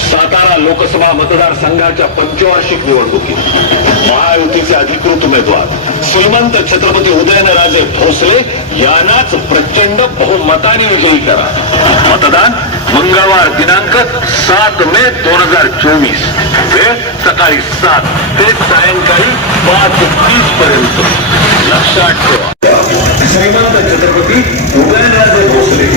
सातारा लोकसभा मतदारसंघाच्या पंचवार्षिक निवडणुकीत महायुतीचे अधिकृत उमेदवार श्रीमंत छत्रपती उदयनराजे भोसले यांनाच प्रचंड बहुमताने विजयी करा। मतदान मंगळवार दिनांक 7 मे 2024, वेळ सकाळी 7 ते सायंकाळी 5:30 पर्यंत। लक्षात ठेवा, श्रीमंत छत्रपती उदयनराजे भोसले।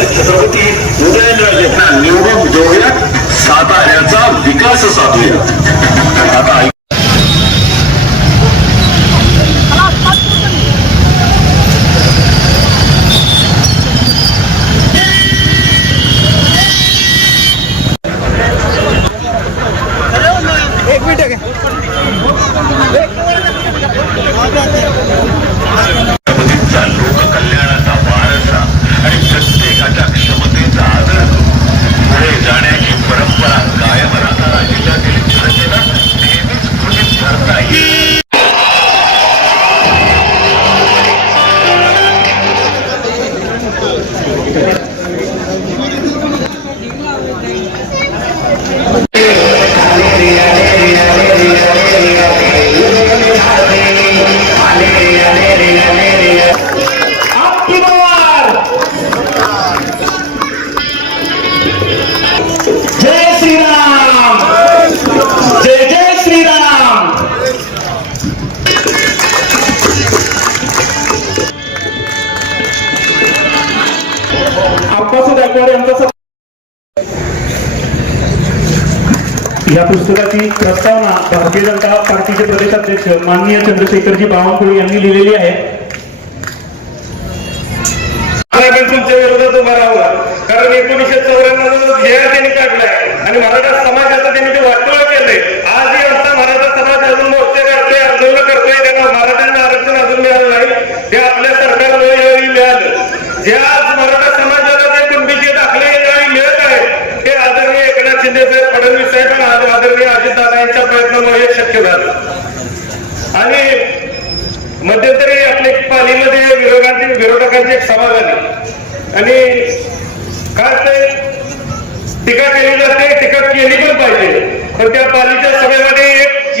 छत्रपती उदयनराजेंना निवडून देऊया, साताऱ्याचा विकास साधूया। आता एक मिनिट लोककल्याणाचा वारसा आणि प्रत्येकाच्या क्षमतेचा आदर पुढे जाण्याची परंपरा कायम राहणारा जिल्ह्यातील जनतेला नेहमीच कृतीत धरता येईल। या पुस्तकाची प्रस्तावना भारतीय जनता पार्टीचे प्रदेशाध्यक्ष माननीय चंद्रशेखरजी बावनकुळे यांनी लिहिलेली आहे। तुमच्या विरोधात उभा राहावा, कारण 1994 जे त्यांनी काढलाय आणि मराठा समाजाचं त्यांनी जे वाटोळ केलंय, आजही आमचा मराठा समाज अजून मोर्चे करतोय, आंदोलन करतोय, त्यांना मराठ्यांना आरक्षण अजून मिळालं नाही, ते आपल्या सरकारमुळे यावेळी मिळालं। जे आज मराठा समाजाला जे कुणबीचे दाखले यावेळी मिळत आहेत, ते आदरणीय एकनाथ शिंदे साहेब, फडणवीस साहेब आणि आदरणीय अजितदादा यांच्या प्रयत्नामुळे हे शक्य झालं। आणि मध्यंतरी आपल्या पालीमध्ये विरोधकांची एक सभा झाली आणि काय ते टीका केली जाते, टीका केली पण पाहिजे, पण त्या पालीच्या सभेमध्ये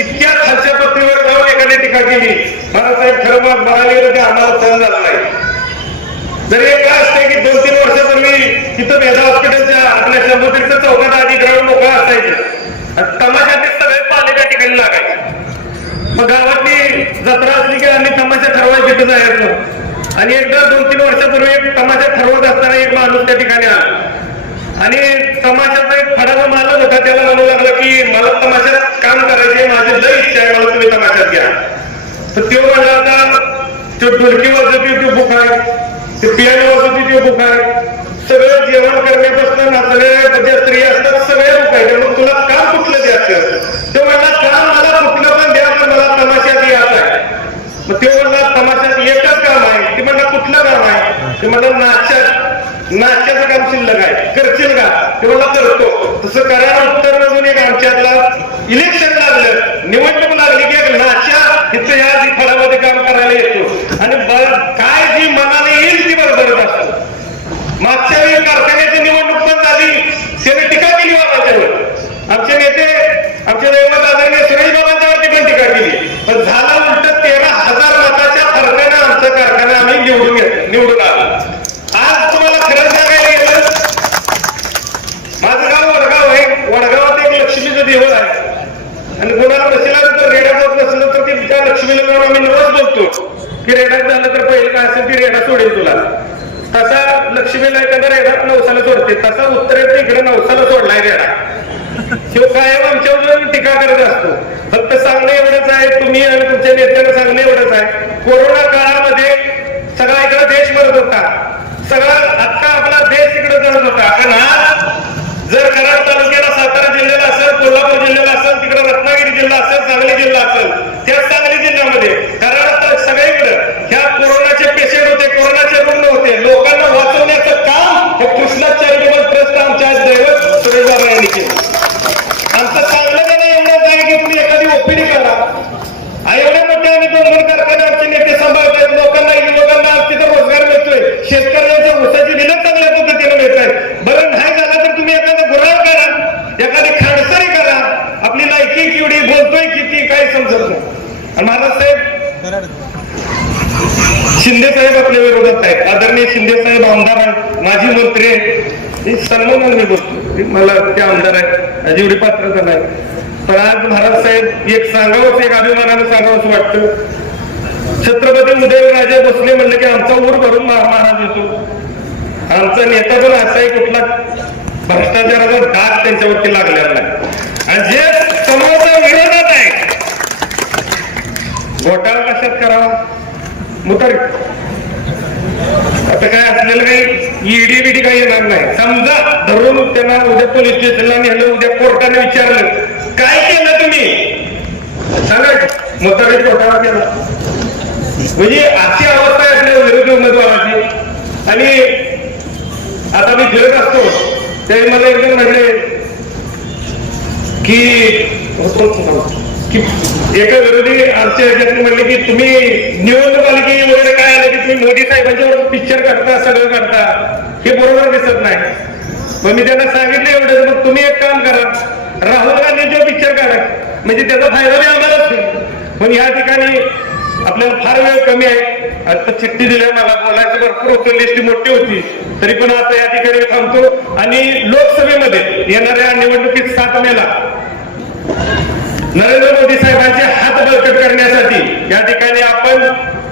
इतक्या खालच्या पत्तीवर जाऊन एकाने टीका केली, मला साहेब खरं मग म्हणाले ते आम्हाला सहन झालं नाही। जर एक काय असते की 2-3 वर्षापूर्वी तिथं मेधा हॉस्पिटलच्या आपल्या शंभूतीर्थ चौकात आधी ग्राउंड मोकळा असायचं, तमाशा ते सगळे पाले त्या ठिकाणी लागायचे। मग गावातली जत्रा असली की आम्ही तमाशा ठरवायला तिथं जायचं आणि एकदा 2-3 वर्षापूर्वी तमाशा ठरवत असताना एक माणूस त्या ठिकाणी आला आणि तमाशाचा एक फडाचा मालक होता, त्याला म्हणू लागला की मला तमाशात काम करायचे, माझी लय इच्छा आहे, मला तुम्ही तमाशात घ्या। तर तो म्हणला आता तो ढोलकी वाजवती तो बुक आहे, ते पियानो वाजवती तो बुक आहे, सगळं जेवण करण्यापासून नाचण्याच्या स्त्री असतात सगळे बुक आहे, मग तुला काम कुठलं द्यायचं? तो म्हणला काम मला कुठलं पण द्या, पण मला तमाशात यायचं आहे। मग ते म्हणला तमाशात एकच काम आहे, ते म्हणला कुठलं काम आहे? ते म्हणलं नाच्याचं काम शिल्लक आहे, करशील का? ते म्हणला करतो। तसं करायला उत्तर मधून एक आमच्यातला इलेक्शन लागलं निवडणूक लागली की एक नाच्या इथं या फळामध्ये काम करायला येतो आणि काय जी मनाने येईल ती बरोबरच असतो. मागच्या वेळी कारखान्याची निवडणूक पण झाली, त्याने टीका केली बाबांच्यावर. आमचे नेते आमचे दैवत आदरणीय सुरेश बाबांच्यावरती पण टीका केली, पण झाला उलट 13,000 मताच्या फरकाने आमचा कारखाना आम्ही निवडून आलो. आज तुम्हाला खरं सांगायला गेलं, माझं गाव वडगाव आहे. वडगावात एक लक्ष्मीचं देऊळ आहे आणि कोणाला नसेल तर रेडा जात नसलं तर ते त्या लक्ष्मीला जाऊन आम्ही नवस बोलतो की रेडात झालं तर पहिले काय असेल ती रेडा सोडेल तुला. तसा लक्ष्मीला एखादा रेडा नवसाला सोडते, तसा उत्तरेत इकडे नवसाला सोडलाय रेडा. तो कायम आमच्यावर टीका करत असतो. फक्त सांगणं एवढंच आहे, तुम्ही आणि तुमच्या नेत्यानं सांगणं एवढंच आहे, कोरोना काळामध्ये सगळा इकडे देश मरत होता, सगळा अख्खा आपला देश इकडे जळत होता. कारण आज जर कराड तालुक्याला सातारा जिल्ह्याला असेल, कोल्हापूर जिल्ह्याला असेल, तिकडे रत्नागिरी जिल्हा असेल, सांगली जिल्हा असेल, त्या सांगली जिल्ह्यामध्ये कराड सगळीकडे ह्या कोरोनाचे पेशंट होते, कोरोनाचे रुग्ण होते. लोकांना वाचवण्याचं काम हे कृष्णा चॅरिटेबल ट्रस्ट आमच्या दैवत सुरेश बाबा यांनी केलं. आमचं चांगलं नाही एवढंच आहे की तुम्ही एखादी ओपीडी करा. एवढ्या मोठ्या आम्ही 2-2 कारखाने आमचे नेते सांभाळतात, लोकांना युवकांना तिथं रोजगार मिळतोय, शेतकऱ्यांच्या ऊसाची बिलं चांगल्या पद्धतीने मिळत आहेत. बरं नाही झालं तर तुम्ही एखादं गुराळ करा, एखादी खाडसरी करा. आपली लायकी केवढी, बोलतोय किती, काही समजत नाही. आणि महाराज साहेब शिंदे साहेब आपल्या विरोधात आहेत. आदरणीय शिंदे साहेब आमदार आहेत, माजी मंत्री आहेत, सन्मान मी बोलतो, मला ते आमदार आहेत, जेवढी पात्रता नाही. पण आज महाराज साहेब एक सांगावंच, एक अभिमानानं सांगावंच वाटतं. छत्रपती उदयनराजे भोसले म्हणले की आमचा ऊर भरून महाराज येतो. आमचा नेता पण असा आहे, कुठला भ्रष्टाचाराचा डाग त्यांच्यावरती लागलेला नाही. आणि जे समोरच्या विरोधात आहे, घोटाळा कशात करावा, मुतार आता काय असलेलं काही ईडी बिडी काही येणार नाही. समजा धरून त्यांना उद्या पोलीस स्टेशनला नेलं, उद्या कोर्टाने विचारलं काय केलं तुम्ही, सांगा मुतारीत घोटाळा केला. म्हणजे अशी अवस्था आहे आपल्या विरोधी उमेदवाराची. आणि आता मी फिरत असतो ते मला एकदम म्हणले की एका विरोधी आमच्या ह्याच्यात म्हणले की तुम्ही निवडणूक आली की वगैरे काय आलं की तुम्ही मोदी साहेबांच्यावर पिक्चर काढता, सगळं काढता, हे बरोबर दिसत नाही. मग मी त्यांना सांगितलं एवढं, मग तुम्ही एक काम करा, राहुल गांधींच्या पिक्चर काढा, म्हणजे त्याचा फायदा बी आम्हालाच होईल. पण या ठिकाणी आपल्याला फार वेळ कमी आहे. आता चिठ्ठी दिल्या, मला बोलायचं भरपूर होतं, लिस्ट मोठी होती, तरी पण आता या ठिकाणी थांबतो. आणि लोकसभेमध्ये येणाऱ्या निवडणुकीत 7 मेला नरेंद्र मोदी साहेबांचे हात बळकट करण्यासाठी या ठिकाणी आपण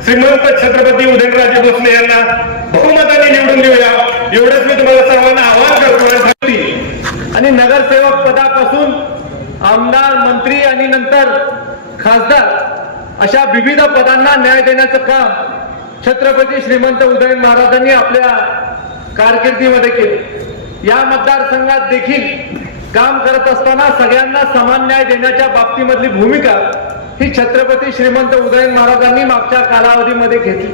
श्रीमंत छत्रपती उदयनराजे भोसले यांना बहुमताने निवडून देऊया, एवढंच मी तुम्हाला सर्वांना आवाहन करतो. आणि नगरसेवक पदापासून आमदार, मंत्री आणि नंतर खासदार अशा विविध पदांना न्याय देण्याचं काम छत्रपती श्रीमंत उदयन महाराजांनी आपल्या कारकिर्दीमध्ये केले. या मतदारसंघात देखील काम करत असताना सगळ्यांना समान न्याय देण्याच्या बाबतीमधली भूमिका ही छत्रपती श्रीमंत उदयन महाराजांनी मागच्या कालावधीमध्ये घेतली.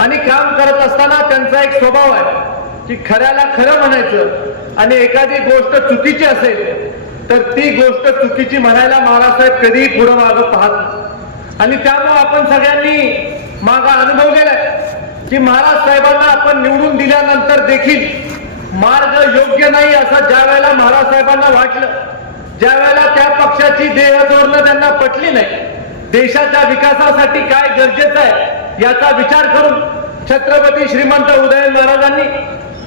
आणि काम करत असताना त्यांचा एक स्वभाव आहे की खऱ्याला खरं म्हणायचं, आणि एखादी गोष्ट चुकीची असेल तर ती गोष्ट चुकीची म्हणायला महाराजसाहेब कधीही पुढं मागं पाहत नाही. आणि त्यामुळे आपण सगळ्यांनी मागा अनुभवलेला आहे की महाराज साहेबांना आपण निवडून दिल्यानंतर देखील मार्ग योग्य नाही असं ज्या वेळेला महाराज साहेबांना वाटलं, ज्या वेळेला त्या पक्षाची देहधोरणं त्यांना पटली नाही, देशाच्या विकासासाठी काय गरजेचं आहे याचा विचार करून छत्रपती श्रीमंत उदयन महाराजांनी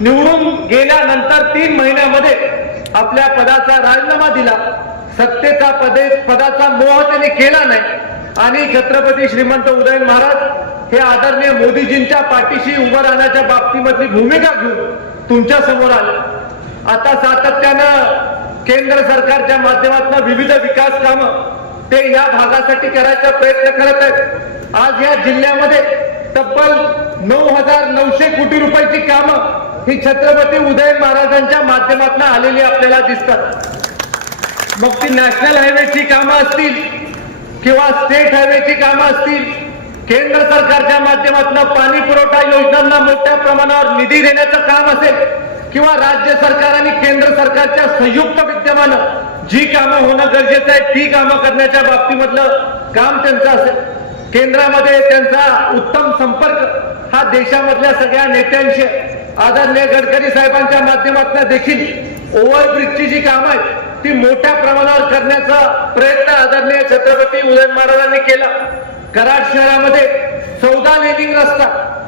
निवडून गेल्यानंतर 3 महिन्यामध्ये आपल्या पदाचा राजीनामा दिला. सत्तेचा पदाचा मोह त्यांनी केला नाही आणि छत्रपती श्रीमंत उदयन महाराज हे आदरणीय मोदीजींच्या पाठीशी उभं राहण्याच्या बाबतीमधली भूमिका घेऊन तुमच्या समोर आले. आता सातत्यानं केंद्र सरकारच्या माध्यमातून विविध विकास कामं ते या भागासाठी करायचा प्रयत्न करत आहेत. आज या जिल्ह्यामध्ये तब्बल 9,900 कोटी रुपयाची कामं ही छत्रपती उदयन महाराजांच्या माध्यमातून आलेली आपल्याला दिसतात. मग ती नॅशनल हायवेची कामं असतील किंवा स्टेट हायवेची कामं असतील, केंद्र सरकारच्या माध्यमातून पाणी पुरवठा योजनांना मोठ्या प्रमाणावर निधी देण्याचं काम असेल, किंवा राज्य सरकार आणि केंद्र सरकारच्या संयुक्त विद्यमानं जी कामं होणं गरजेचं आहे ती कामं करण्याच्या बाबतीमधलं काम त्यांचं असेल. केंद्रामध्ये त्यांचा उत्तम संपर्क हा देशामधल्या सगळ्या नेत्यांशी आदरणीय गडकरी साहेबांच्या माध्यमातून देखील ओव्हरब्रिजची जी कामं आहेत ती मोठ्या प्रमाणावर करण्याचा प्रयत्न आदरणीय छत्रपती उदयन महाराजांनी केला. कराड शहरामध्ये 14 लेनिंग रस्ता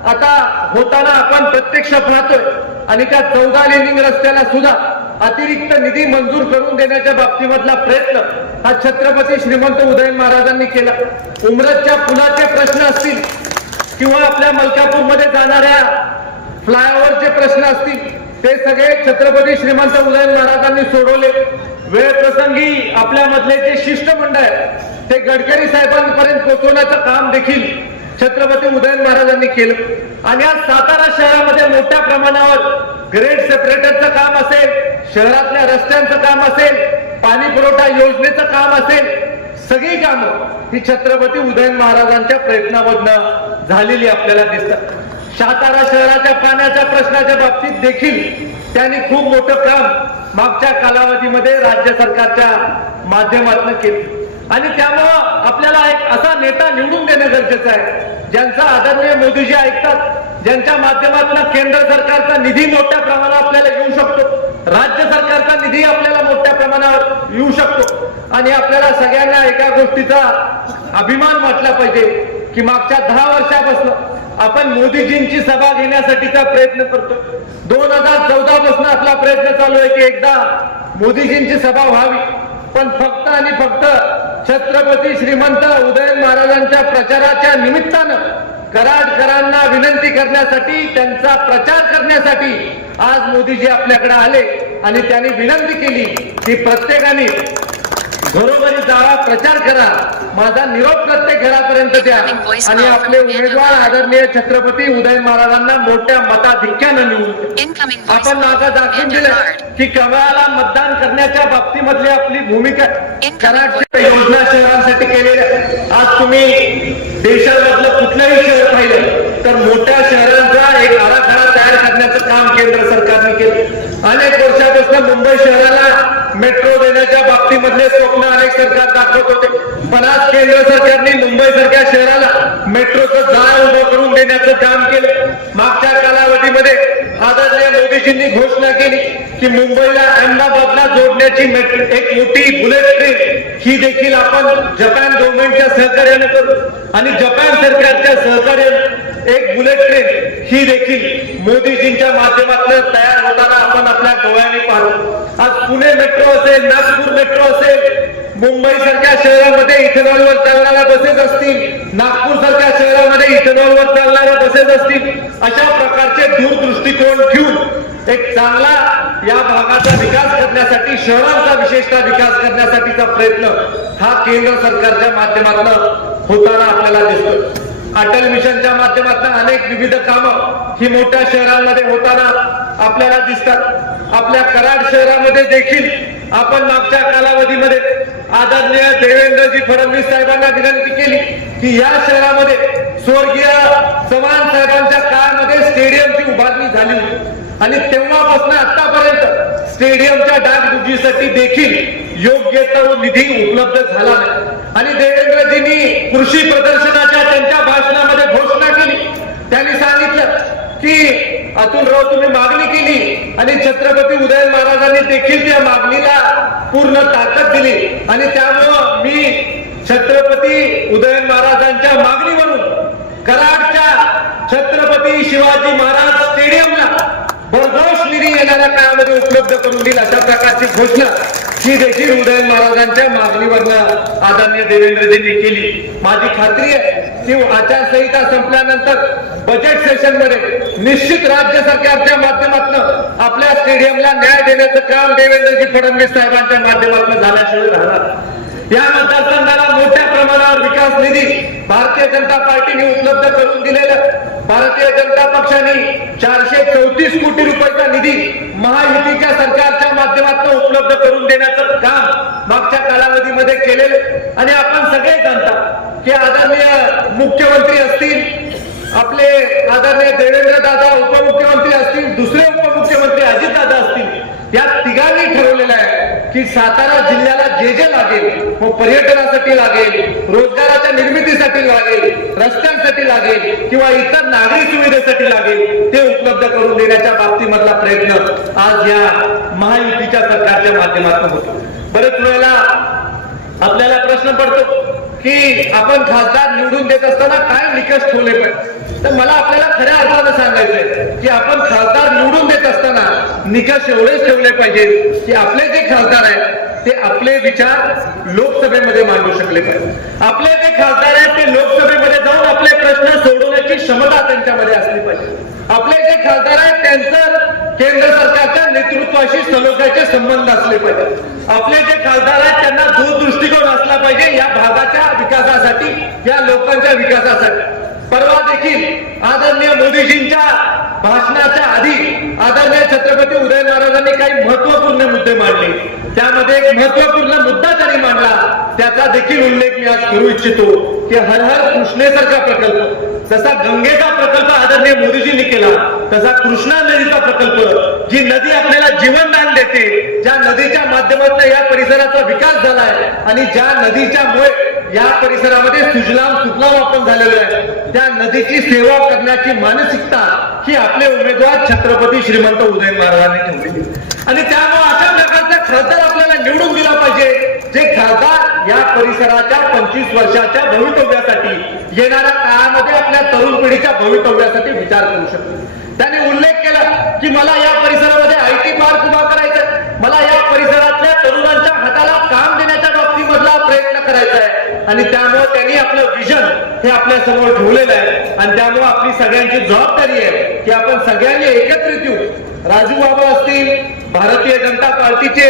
आता होताना आपण प्रत्यक्ष पाहतोय आणि त्या 14 लेनिंग रस्त्याला सुद्धा अतिरिक्त निधी मंजूर करून देण्याच्या बाबतीमधला प्रयत्न हा छत्रपती श्रीमंत उदयन महाराजांनी केला. उमरतच्या पुलाचे प्रश्न असतील किंवा आपल्या मलकापूरमध्ये जाणाऱ्या फ्लायओव्हरचे प्रश्न असतील ते सगळे छत्रपती श्रीमंत उदयन महाराजांनी सोडवले. वेळ प्रसंगी आपल्या मधले जे शिष्टमंडळ आहे ते गडकरी साहेबांपर्यंत पोहोचवण्याचं काम देखील छत्रपती उदयन महाराजांनी केलं. आणि आज सातारा शहरामध्ये मोठ्या प्रमाणावर ग्रेड सेपरेटरचं काम असेल, शहरातल्या रस्त्यांचं काम असेल, पाणी पुरवठा योजनेचं काम असेल, सगळी कामं ही छत्रपती उदयन महाराजांच्या प्रयत्नामधनं झालेली आपल्याला दिसतात. सातारा शहराच्या पाण्याच्या प्रश्नाच्या बाबतीत देखील त्यांनी खूप मोठं काम मागच्या कालावधीमध्ये राज्य सरकारच्या माध्यमातून केलं. आणि त्यामुळं आपल्याला एक असा नेता निवडून देणं गरजेचं आहे ज्यांचा आदरणीय मोदीजी ऐकतात, ज्यांच्या माध्यमातून केंद्र सरकारचा निधी मोठ्या प्रमाणावर आपल्याला येऊ शकतो, राज्य सरकारचा निधी आपल्याला मोठ्या प्रमाणावर येऊ शकतो. आणि आपल्याला सगळ्यांना एका गोष्टीचा अभिमान वाटला पाहिजे की मागच्या 10 वर्षापासून आपण मोदीजींची सभा घेण्यासाठीचा प्रयत्न करतो. 2014 पासून आपला प्रयत्न चालू आहे की एकदा मोदीजींची सभा व्हावी, पण फक्त आणि फक्त छत्रपती श्रीमंत उदयन महाराजांच्या प्रचाराच्या निमित्तानं कराडकरांना विनंती करण्यासाठी, त्यांचा प्रचार करण्यासाठी आज मोदीजी आपल्याकडे आले आणि त्यांनी विनंती केली की प्रत्येकाने घरोघरी जावा, प्रचार करा, माझा निरोप प्रत्येक घरापर्यंत द्या आणि आपले उमेदवार आदरणीय छत्रपती उदयन महाराजांना मोठ्या मताधिक्यानं निवडून आपण मागं दाखवून दिलं की कमळाला मतदान करण्याच्या बाबतीमधली आपली भूमिका कराडच्या योजना शहरांसाठी केलेल्या. आज तुम्ही देशामधलं कुठलंही शहर पाहिलं तर मोठ्या शहरांचा एक आराखडा तयार करण्याचं काम केंद्र सरकारने केलं. अनेक वर्षापासून मुंबई शहराला मेट्रो देण्याच्या बाबतीमधले स्वप्न अनेक सरकार दाखवत होते, पण आज केंद्र सरकारने मुंबई सारख्या शहराला मेट्रोचं जाळ उभं करून देण्याचं काम केलं. मागच्या कालावधीमध्ये आदरणीय मोदीजींनी घोषणा केली की मुंबईला अहमदाबादला जोडण्याची एक मोठी बुलेट ट्रेन ही देखील आपण जपान गव्हर्नमेंटच्या सहकार्याने करू आणि जपान सरकारच्या सहकार्याने एक बुलेट ट्रेन ही देखील मोदीजींच्या माध्यमातून तयार होताना आपण आपल्या डोळ्यांनी पाहतो. आज पुणे मेट्रो असेल, नागपूर मेट्रो असेल, मुंबई सारख्या शहरामध्ये इथेनॉलवर चालणाऱ्या बसेस असतील, नागपूर सारख्या शहरामध्ये इथेनॉलवर चालणाऱ्या बसेस असतील, अशा प्रकारचे दूरदृष्टिकोन ठेवून एक चांगला या भागाचा विकास करण्यासाठी, शहरांचा विशेषतः विकास करण्यासाठीचा प्रयत्न हा केंद्र सरकारच्या माध्यमातून होताना आपल्याला दिसतो. अटल मिशनच्या माध्यमातून अनेक विविध कामं ही मोठ्या शहरांमध्ये होताना आपल्याला दिसतात. आपल्या कराड शहरामध्ये देखील आपण मागच्या कालावधीमध्ये आदरणीय देवेंद्रजी फडणवीस साहेबांना विनंती केली की या शहरामध्ये स्वर्गीय चव्हाण साहेबांच्या काळामध्ये स्टेडियमची उभारणी झाली होती आणि तेव्हापासून आतापर्यंत स्टेडियमच्या डागडुजीसाठी देखील योग्य तो निधी उपलब्ध झाला नाही. आणि देवेंद्रजींनी कृषी प्रदर्शनाच्या त्यांच्या भाषणामध्ये घोषणा केली. त्यांनी सांगितलं की अतुलराव तुम्ही मागणी केली आणि छत्रपती उदयन महाराजांनी देखील त्या मागणीला पूर्ण ताकद दिली आणि त्यामुळं मी छत्रपती उदयन महाराजांच्या मागणीवरून कराडच्या छत्रपती शिवाजी महाराज स्टेडियमला भरघोष निधी येणाऱ्या काळामध्ये उपलब्ध करून दिला. अशा प्रकारची घोषणा ही देखील उदयन महाराजांच्या मागणीवरनं आदरणीय देवेंद्रजींनी केली. माझी खात्री आहे की आचारसंहिता संपल्यानंतर बजेट सेशन मध्ये निश्चित राज्य सरकारच्या माध्यमातून आपल्या स्टेडियमला न्याय देण्याचं काम देवेंद्रजी फडणवीस साहेबांच्या माध्यमातून झाल्याशिवाय राहणार. या मतदारसंघाला मोठ्या प्रमाणावर विकास निधी भारतीय जनता पार्टीने उपलब्ध करून दिलेला. भारतीय जनता पक्षाने 434 कोटी रुपयाचा निधी महायुतीच्या सरकारच्या माध्यमातून उपलब्ध करून देण्याचं काम मागच्या कालावधीमध्ये केलेलं. आणि आपण सगळे जाणता की आदरणीय मुख्यमंत्री असतील, आपले आदरणीय देवेंद्र दादा उपमुख्यमंत्री असतील, दुसरे उपमुख्यमंत्री अजित दादा असतील, या तिघांनी ठरवलेलं आहे की सातारा जिल्ह्याला जे जे लागेल, मग पर्यटनासाठी लागेल, रोजगाराच्या निर्मितीसाठी लागेल, रस्त्यांसाठी लागेल किंवा इतर नागरी सुविधेसाठी लागेल, ते उपलब्ध करून देण्याच्या बाबतीमधला प्रयत्न आज या महायुतीच्या सरकारच्या माध्यमातून होतो. बरेच वेळेला आपल्याला प्रश्न पडतो की आपण खासदार निवडून देत असताना काय निकष ठेवले पाहिजे. तर मला आपल्याला खऱ्या अर्थानं सांगायचंय की आपण खासदार निवडून देत असताना निकष एवढेच ठेवले पाहिजेत की आपले जे खासदार आहेत ते आपले विचार लोकसभेमध्ये मांडू शकले पाहिजे. आपले जे खासदार आहेत ते लोकसभेमध्ये जाऊन आपले प्रश्न सोडवण्याची क्षमता त्यांच्यामध्ये असली पाहिजे. आपले जे खासदार आहेत त्यांचं केंद्र सरकारच्या नेतृत्वाशी सलोख्याचे संबंध असले पाहिजे. आपले जे खासदार आहेत त्यांना दूरदृष्टिकोन असला पाहिजे या भागाच्या विकासासाठी, या लोकांच्या विकासासाठी. परवा देखील आदरणीय मोदीजींच्या भाषणाच्या आधी आदरणीय छत्रपती उदयन महाराजांनी काही महत्वपूर्ण मुद्दे मांडले. त्यामध्ये एक महत्वपूर्ण मुद्दा त्यांनी मांडला, त्याचा देखील उल्लेख मी आज करू इच्छितो की हर हर कृष्णेसारखा प्रकल्प, जसा गंगेचा प्रकल्प आदरणीय मोदीजींनी केला, तसा कृष्णा नदीचा प्रकल्प, जी नदी आपल्याला जीवनदान देते, ज्या नदीच्या माध्यमातून या परिसराचा विकास झालाय आणि ज्या नदीच्यामुळे या परिसरामध्ये सुजलाम सुफलाम आपण झालेलो आहे, त्या नदीची सेवा करण्याची मानसिकता ही आपले उमेदवार छत्रपती श्रीमंत उदयन महाराजांनी ठेवली. आणि त्यामुळे अशा प्रकारचा खासदार आपल्याला निवडून दिला पाहिजे, जे खासदार या परिसराच्या 25 वर्षाच्या भवितव्यासाठी, येणाऱ्या काळामध्ये आपल्या तरुण पिढीच्या भवितव्यासाठी विचार करू शकतो. त्याने उल्लेख केला की मला या परिसरामध्ये IT पार्क उभा करायचा आहे, मला या परिसरातल्या तरुणांच्या हाताला काम देण्याच्या बाबतीमधला प्रयत्न करायचा आहे. आणि त्यामुळे त्यांनी आपलं विजन हे आपल्या समोर ठेवलेलं आहे. आणि त्यामुळे आपली सगळ्यांची जबाबदारी आहे की आपण सगळ्यांनी एकत्रित येऊ. राजू बाबा असतील, भारतीय जनता पार्टीचे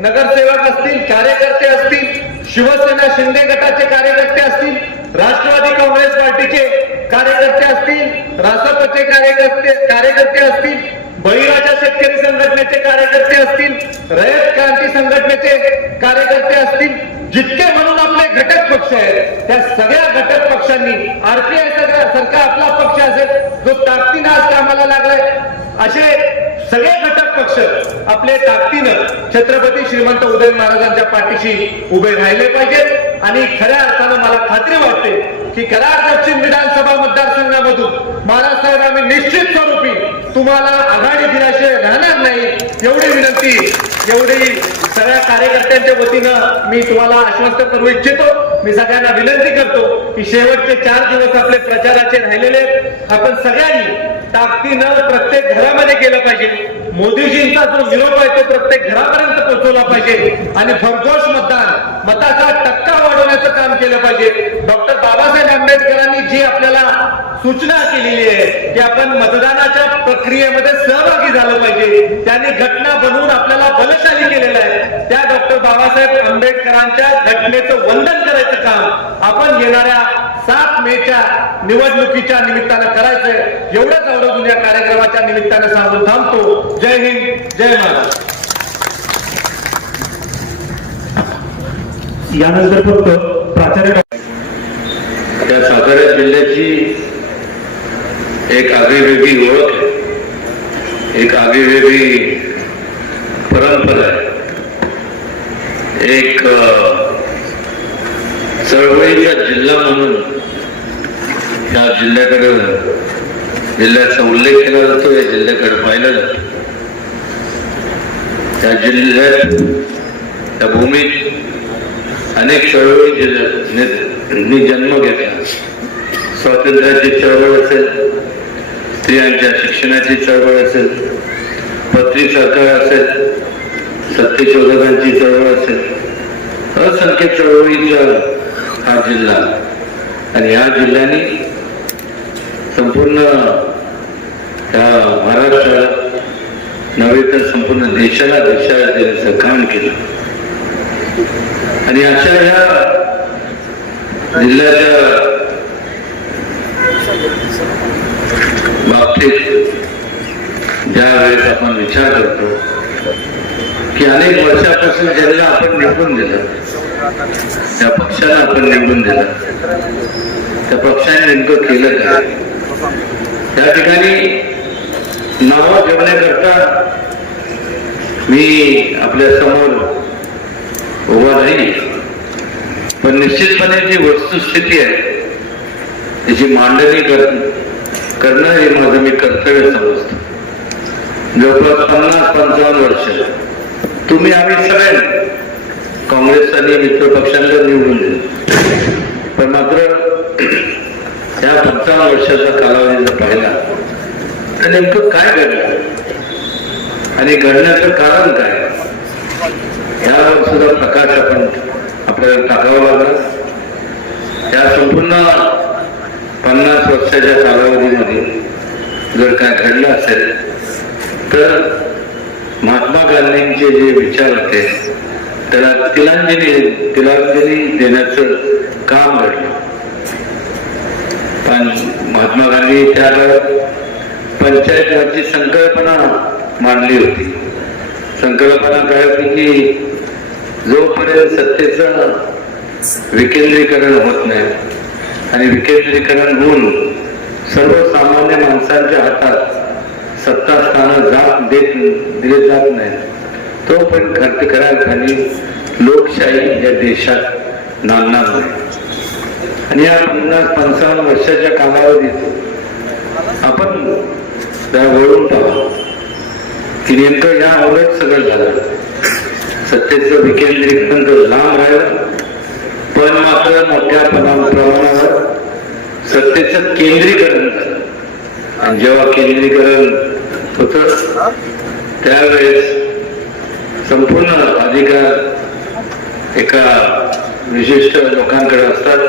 नगरसेवक असतील, कार्यकर्ते असतील, शिवसेना शिंदे गटाचे कार्यकर्ते असतील, राष्ट्रवादी काँग्रेस पार्टीचे कार्यकर्ते असतील, रासपचे कार्यकर्ते असतील, बळीराजा शेतकरी संघटनेचे कार्यकर्ते असतील, रयत क्रांती संघटनेचे कार्यकर्ते असतील, जितके म्हणून आपले घटक पक्ष आहेत त्या सगळ्या घटक पक्षांनी, RPI सारखा आपला पक्ष असेल जो ताकदीनं आज कामाला लागलाय, असे सगळे घटक पक्ष आपले ताकदीनं छत्रपती श्रीमंत उदयन महाराजांच्या पाठीशी उभे राहिले पाहिजेत. आणि खऱ्या अर्थानं मला खात्री वाटते की कराड दक्षिण विधानसभा मतदारसंघामधून महाराजसाहेब आम्ही निश्चित स्वरूपी तुम्हाला आघाडी दिल्याशिवाय राहणार नाही, एवढी विनंती, एवढी सगळ्या कार्यकर्त्यांच्या वतीनं मी तुम्हाला आश्वस्त करू इच्छितो. मी सगळ्यांना विनंती करतो की शेवटचे 4 दिवस आपले प्रचाराचे राहिलेले, आपण सगळ्यांनी ताकदीनं प्रत्येक घरामध्ये गेलं पाहिजे. मोदीजींचा जो निरोप आहे तो प्रत्येक घरापर्यंत पोहोचवला पाहिजे आणि भरघोष मताचा टक्का वाढवण्याचं काम केलं पाहिजे. डॉक्टर बाबासाहेब आंबेडकरांनी जी आपल्याला सूचना केलेली आहे की आपण मतदानाच्या प्रक्रियेमध्ये सहभागी झालं पाहिजे, त्यांनी घटना बनवून आपल्याला बलशाली केलेलं आहे. त्या डॉक्टर बाबासाहेब आंबेडकरांच्या घटनेचं वंदन करायचं काम आपण येणाऱ्या 7 मेच्या निवडणुकीच्या निमित्तानं करायचंय. एवढंच आवडून या कार्यक्रमाच्या निमित्तानं सांगून थांबतो. जय हिंद, जय महाराष्ट्र. यानंतर फक्त प्राचार्य त्या सातारा जिल्ह्याची एक आगळीवेगळी ओळख आहे, एक आगळीवेगळी परंपरा आहे, एक चळवळीचा जिल्हा म्हणून त्या जिल्ह्याचा उल्लेख केला जातो, या जिल्ह्याकडे पाहिलं जातं. त्या जिल्ह्यात, त्या भूमीत अनेक चळवळी जन्म घेतला. स्वातंत्र्याची चळवळ असेल, स्त्रियांच्या शिक्षणाची चळवळ असेल, पत्री सरकार असेल, सत्यशोधकांची चळवळ असेल, असंख्य चळवळीचा हा जिल्हा. आणि या जिल्ह्याने संपूर्ण त्या महाराष्ट्राला नव्हे तर संपूर्ण देशाला दिशा देण्याचं काम केलं. आणि अशा या जिल्ह्याच्या बाबतीत ज्या वेळेस आपण विचार करतो की अनेक वर्षापासून ज्यांना आपण निवडून दिलं, त्या पक्षाला आपण निवडून दिलं, त्या पक्षाने नेमकं केलं काय, त्या ठिकाणी नावं ठेवण्याकरता मी आपल्या समोर उभा नाही, पण निश्चितपणे जी वस्तुस्थिती आहे त्याची मांडणी करणं हे माझं मी कर्तव्य समजतो. जवळपास 50-55 वर्ष तुम्ही आम्ही सगळ्यांनी काँग्रेस आणि मित्र पक्षांना निवडून दिलं, पण मात्र या 55 वर्षाचा कालावधी जर पाहिला तर नेमकं काय घडलं आणि घडण्याचं कारण काय यावर सुद्धा प्रकाश आपल्याला टाकावा लागला. या संपूर्ण 50 वर्षाच्या कालावधीमध्ये जर काय घडलं असेल तर महात्मा गांधींचे जे विचार होते त्याला तिलांजली देण्याचं काम घडलं. पण महात्मा गांधी त्या पंचायत राजची संकल्पना मांडली होती. संकल्पना काय होती की जोपर्यंत सत्तेचं विकेंद्रीकरण होत नाही आणि विकेंद्रीकरण होऊन सर्वसामान्य माणसांच्या हातात सत्ता स्थानं दिले जात नाही तोपर्यंत खऱ्या लोकशाही या देशात नांदणार नाही. आणि या 50-55 वर्षाच्या कालावधीत आपण त्या वळून पाहू की नेमकं या उलट सगळं झालं. सत्तेचं विकेंद्रीकरण तर लांब राहिलं, पण मात्र मोठ्या प्रमाणावर सत्तेचं केंद्रीकरण झालं. आणि जेव्हा केंद्रीकरण होत त्यावेळेस संपूर्ण अधिकार एका विशिष्ट लोकांकडे असतात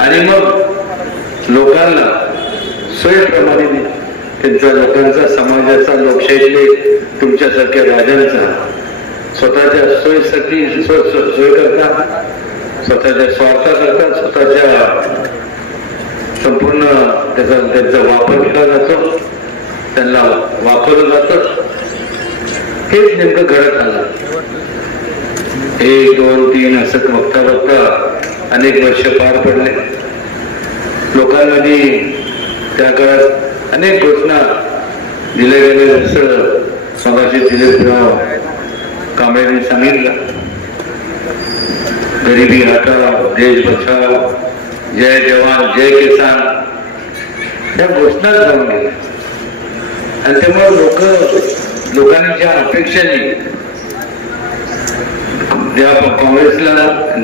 आणि मग लोकांना सोयीप्रमाणे लोकांचा समाजाचा लोकशाहीतले तुमच्यासारख्या राजांचा स्वतःच्या सोयीसाठी सोय करतात, स्वतःच्या स्वार्थाकरता स्वतःच्या संपूर्ण त्यांचा वापर केला जातो, त्यांना वापरलं जातं. हेच नेमकं घडत आलं. 1, 2, 3 असं बघता अनेक वर्ष पार पडले. लोकांमध्ये त्या काळात अनेक घोषणा दिल्या गेल्या, जसं मगाशी दिलीपराव कांबळेंनी सांगितलं, गरिबी हटाओ, देश बचाओ, जय जवान जय किसान, त्या घोषणा जाऊन गेल्या. आणि त्यामुळे लोकांनी ज्या अपेक्षांनी ज्या काँग्रेसला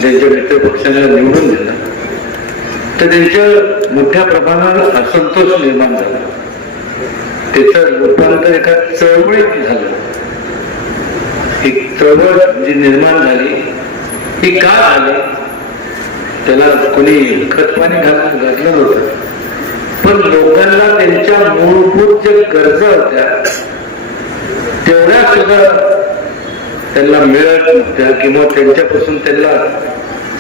त्यांच्या मित्र पक्षांना निवडून दिलं तर त्यांच्या मोठ्या प्रमाणावर असंतोष निर्माण झाला. त्याचं रूपांतर एका चळवळीत झालं. एक चळवळ जी निर्माण झाली ही का झाली त्याला कोणी खतपाणी घातलं नव्हतं, पण लोकांना त्यांच्या मूलभूत ज्या गरजा होत्या तेवढ्या सुद्धा त्यांना मिळत नव्हत्या किंवा त्यांच्यापासून त्यांना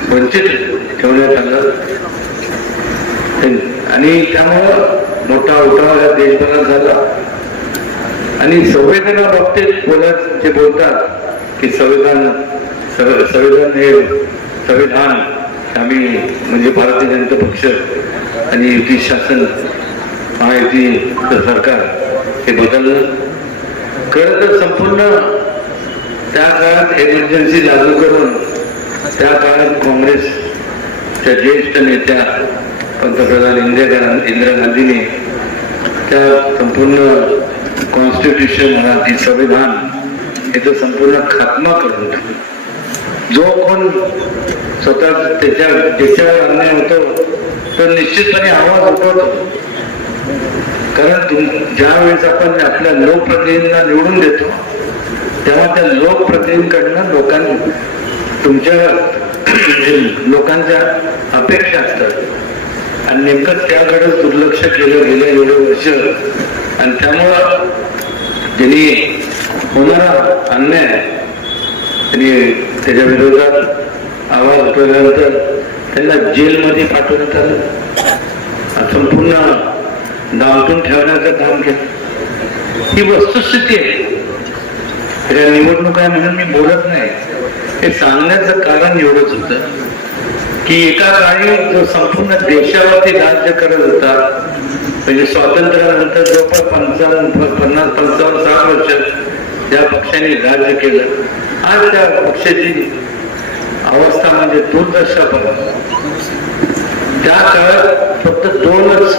वंचित ठेवण्यात आलं. आणि त्यामुळं मोठा उठाव या देशभरात झाला. आणि संविधाना बाबतीत जे बोलतात की संविधान आम्ही म्हणजे भारतीय जनता पक्ष आणि युती शासन महायुती सरकार हे बदललं. खरं तर संपूर्ण त्या काळात एमर्जन्सी लागू करून त्या काळात काँग्रेसच्या ज्येष्ठ नेत्या पंतप्रधान इंदिरा गांधींनी त्या संपूर्ण कॉन्स्टिट्यूशन मराठी संविधान याचा संपूर्ण खात्मा करून टाकला. जो कोण स्वतः त्याच्यावर अन्याय होतो तो निश्चितपणे आवाज उठवतो. कारण ज्या वेळेस आपण आपल्या लोकप्रतिनिधींना निवडून देतो तेव्हा त्या लोकप्रतिनिधींकडनं लोकांच्या अपेक्षा असतात आणि नेमकं त्याकडे दुर्लक्ष केलं गेलं एवढे वर्ष. आणि त्यामुळं ज्यांनी होणारा अन्याय आणि त्याच्या विरोधात आवाज उठवल्यानंतर त्यांना जेलमध्ये पाठवण्यात आलं. संपूर्ण डावटून ठेवण्याचं काम केलं. ही वस्तुस्थिती आहे. त्या निवडणुका म्हणून मी बोलत नाही, हे सांगण्याचं कारण एवढंच होतं की एका काळी जो संपूर्ण देशावरती राज्य करत होता म्हणजे स्वातंत्र्यानंतर जवळपास 50-55-60 वर्ष ज्या पक्षाने राज्य केलं, आज त्या पक्षाची अवस्था म्हणजे दुर्दशा पण. त्या काळात फक्त 2च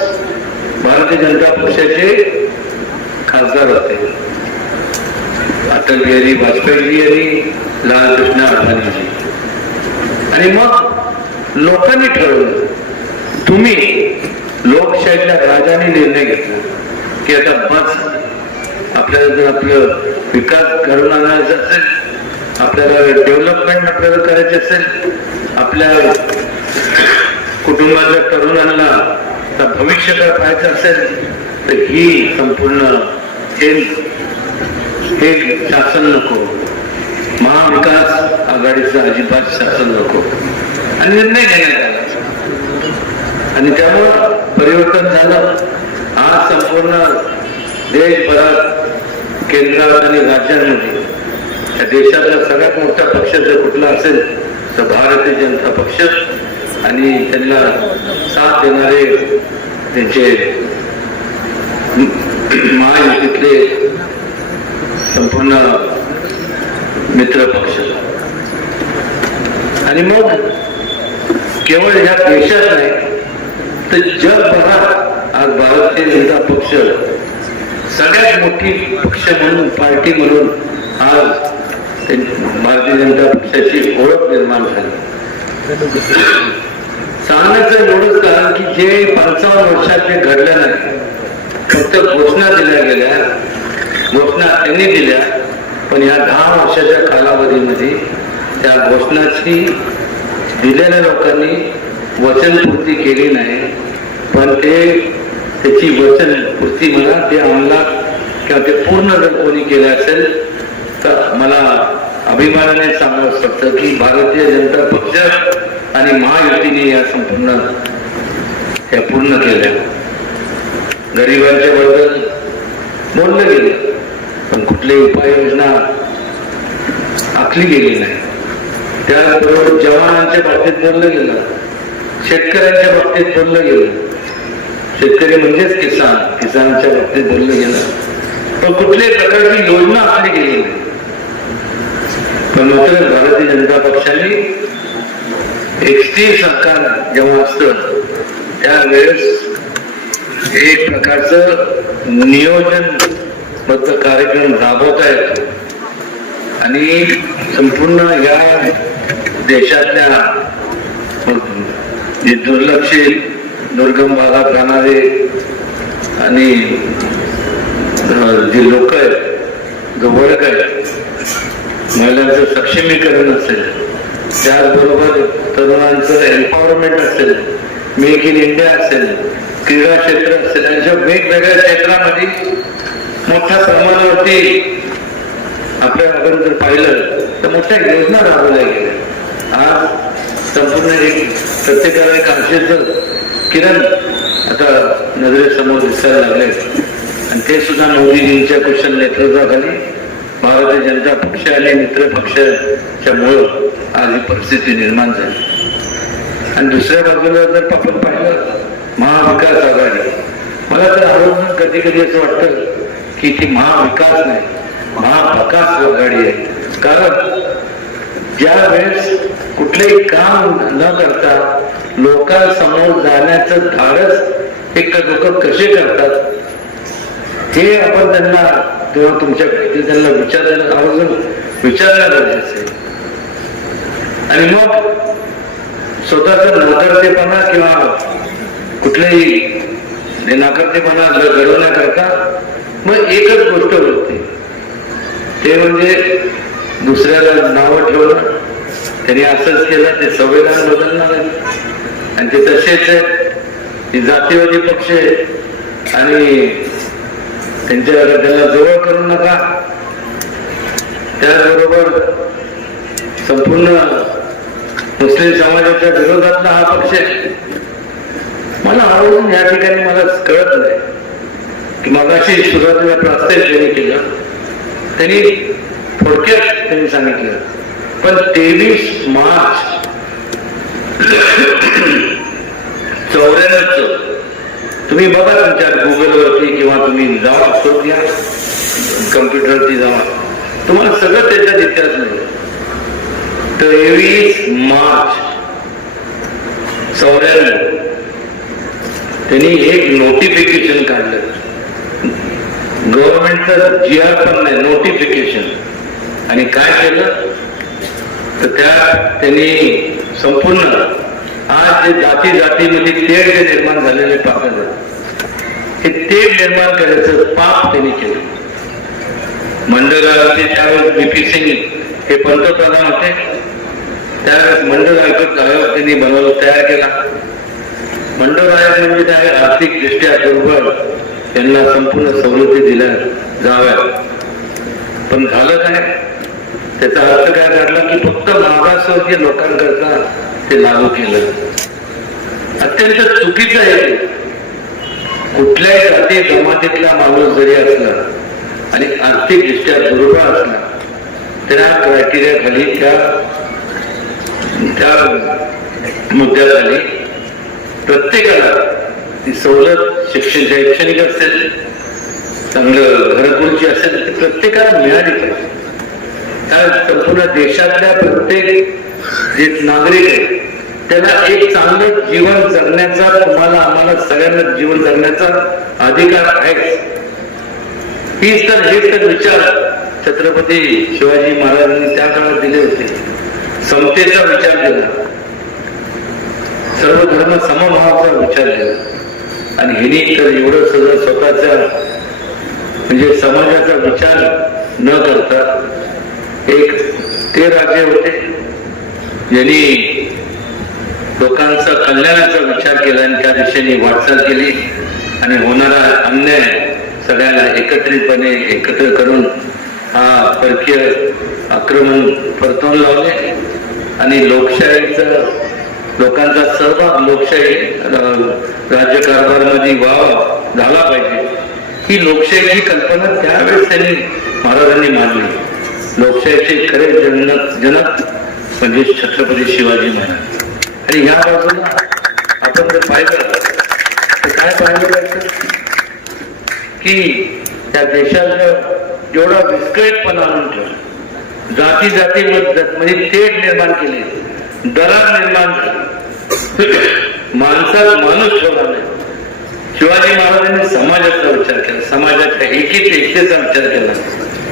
भारतीय जनता पक्षाचे खासदार होते, अटल बिहारी वाजपेयीजी आणि लालकृष्ण अडवाणीजी. आणि मग लोकांनी ठरवलं, तुम्ही लोकशाहीच्या राजाने निर्णय घेतला की आता बस, आपल्याला जर आपलं विकास घडवून आणायचा असेल, आपल्याला डेव्हलपमेंट आपल्याला करायचे असेल, आपल्या कुटुंबाच्या तरुणांना भविष्य काय पाहायचं असेल, तर ही संपूर्ण हे शासन नको, महाविकास आघाडीचं अजिबात शासन नको, आणि निर्णय घेण्यात आला. आणि त्यामुळं परिवर्तन झालं. आज संपूर्ण देशभरात, केंद्रात आणि राज्यांमध्ये या देशातला सगळ्यात मोठा पक्ष जर कुठला असेल तर भारतीय जनता पक्ष, आणि त्यांना साथ देणारे त्यांचे महायुतीतले संपूर्ण मित्र पक्ष. आणि मग केवळ या देशात नाही तर जगभरात आज भारतीय जनता पक्ष सगळ्यात मोठी पक्ष म्हणून, पार्टी म्हणून आज भारतीय जनता पक्षाची ओळख निर्माण झाली. सांगण्याचं एवढंच कारण की जे 55 वर्षात जे घडलं नाही, फक्त घोषणा दिल्या गेल्या, घोषणा त्यांनी दिल्या, पण या 10 वर्षाच्या कालावधीमध्ये त्या घोषणाची दिलेल्या लोकांनी वचनपूर्ती केली नाही. पण त्याची वचनपूर्ती म्हणा, ते अंमलात किंवा ते पूर्ण जर कोणी केलं असेल तर मला अभिमानाने सांगावं वाटतं की भारतीय जनता पक्ष आणि महायुतीने या संपूर्ण त्या पूर्ण केल्या. गरिबांच्या बद्दल बोललं गेलं, पण कुठलीही उपाययोजना आखली गेली नाही. त्याचबरोबर जवानांच्या बाबतीत बोललं गेलं, शेतकऱ्यांच्या बाबतीत बोललं गेलं, शेतकरी म्हणजेच किसानच्या बाबतीत बोललं गेलं, पण कुठल्याही प्रकारची योजना आखली गेली नाही. पण मात्र भारतीय जनता पक्षाने स्थिर सरकार जेव्हा असतं त्यावेळेस एक प्रकारचं नियोजनबद्ध कार्यक्रम राबवता येतो, आणि संपूर्ण या देशातल्या जे दुर्लक्षित, दुर्गम भागात राहणारे आणि जे लोक आहेत, जो वर्ग आहे, महिलांचं सक्षमीकरण असेल, त्याचबरोबर तरुणांचं एम्पॉवरमेंट असेल, मेक इन इंडिया असेल, क्रीडा क्षेत्र असेल, अशा वेगवेगळ्या क्षेत्रामध्ये मोठ्या प्रमाणावरती आपल्याला आपण जर पाहिलं तर मोठ्या योजना राबवल्या गेल्या. आज संपूर्ण प्रत्येकाला एक आशेचं किरण आता नजरेसमोर दिसायला लागले, आणि ते सुद्धा मोदीजींच्या कुशल नेतृत्वाखाली भारतीय जनता पक्ष आणि मित्र पक्षाच्या मुळे आज ही परिस्थिती निर्माण झाली. आणि दुसऱ्या बाजूला जर आपण पाहिलं महाविकास आघाडी, मला तर आवर्जून कधी कधी असं वाटतं की ती महाविकास नाही, महाविकास आघाडी आहे. कारण ज्या वेळेस कुठलेही काम न करता लोकांसमोर जाण्याचं धाडस हे लोक कसे करतात हे आपण त्यांना तेव्हा त्यांना आवर्जून विचारणं गरजेचं आहे. आणि मग स्वतःचा नाकर्तेपणा किंवा कुठलेही नाकर्तेपणा घडवण्याकरता मग एकच गोष्ट होते, ते म्हणजे दुसऱ्याला नावं ठेवणं. त्यांनी असंच केलं, ते संविधान बदलणार आहे आणि ते तसेच आहे, जातीवादी पक्ष आणि त्यांना जवळ करू नका. त्याचबरोबर संपूर्ण मुस्लिम समाजाच्या विरोधातला हा पक्ष आहे. मला आवडून या ठिकाणी मला कळत नाही की मगाशी सुरुवातीला प्रास्ताविक त्यांनी केलं, त्यांनी थोडक्यात त्यांनी सांगितलं, पण 23 मार्च 94 तुम्ही बघा तुमच्या गुगलवरती किंवा तुम्ही जावा शोध घ्या, कम्प्युटरवरती जावा, तुम्हाला सगळं त्याच्यात इतिहास मिळेल. 23 मार्च 94 त्यांनी एक नोटिफिकेशन काढलं. गव्हर्नमेंटचं GR पण नाही, नोटिफिकेशन. आणि काय केलं तर त्यात त्यांनी संपूर्ण आज जे जाती जातीमध्ये तेढ जे निर्माण झालेले पाहत हे तेढ निर्माण करायचं पाप त्यांनी केलं. मंडळाचे त्यावेळेस BP सिंग हे पंतप्रधान होते. त्यावेळेस मंडळ आयोग त्यांनी बनवलं, तयार केला. मंडळ आयोग म्हणजे काय, आर्थिकदृष्ट्या दुर्बल त्यांना संपूर्ण सवलती दिल्या जाव्यात. पण झालं काय, त्याचा अर्थ काय काढला की फक्त मागासवर्गीय लोकांकरता ते लागू केलं. अत्यंत चुकीचं आहे. कुठल्याही जाती जमातीतला माणूस जरी असला आणि आर्थिकदृष्ट्या दुर्बळ असला त्या क्रायटेरियाखाली त्या मुद्द्याखाली प्रत्येकाला ती सवलत शैक्षणिक असेल, चांगलं घरकुलची असेल, ती प्रत्येकाला मिळाली पाहिजे. त्या संपूर्ण देशातल्या प्रत्येक जे नागरिक आहे त्याला एक चांगलं जीवन जगण्याचा, तुम्हाला आम्हाला सगळ्यांना जीवन जगण्याचा अधिकार आहे. हेच तर विचार छत्रपती शिवाजी महाराजांनी त्या काळात दिले होते. समतेचा विचार दिला, सर्व धर्म समभावाचा विचार दिला. आणि हिनी तर एवढं सगळं स्वतःच्या म्हणजे समाजाचा विचार न करता एक ते राजे होते ज्यांनी लोकांचा कल्याणाचा विचार केला आणि त्या दिशेने वाटचाल केली. आणि होणारा अन्याय सगळ्यांना एकत्रितपणे एकत्र करून हा परकीय आक्रमण परतवून लावले. आणि लोकांचा सहभाग लोकशाही राज्यकारभारामध्ये झाला पाहिजे, ही लोकशाहीची कल्पना त्यावेळेस त्यांनी महाराजांनी मांडली. लोकशाहीचे खरे जनक म्हणजे छत्रपती शिवाजी महाराज. आणि ह्या बाजूला आपण जर पाहिलं तर काय पाहिलं जायचं की त्या देशाला जेवढा विस्कळीतपणा आणून ठेवला, जाती म्हणजे तेढ निर्माण केली, दरार निर्माण झाली, माणसात माणूस ठेवला नाही. शिवाजी महाराजांनी समाजाचा विचार केला, समाजाच्या एकतेचा विचार केला.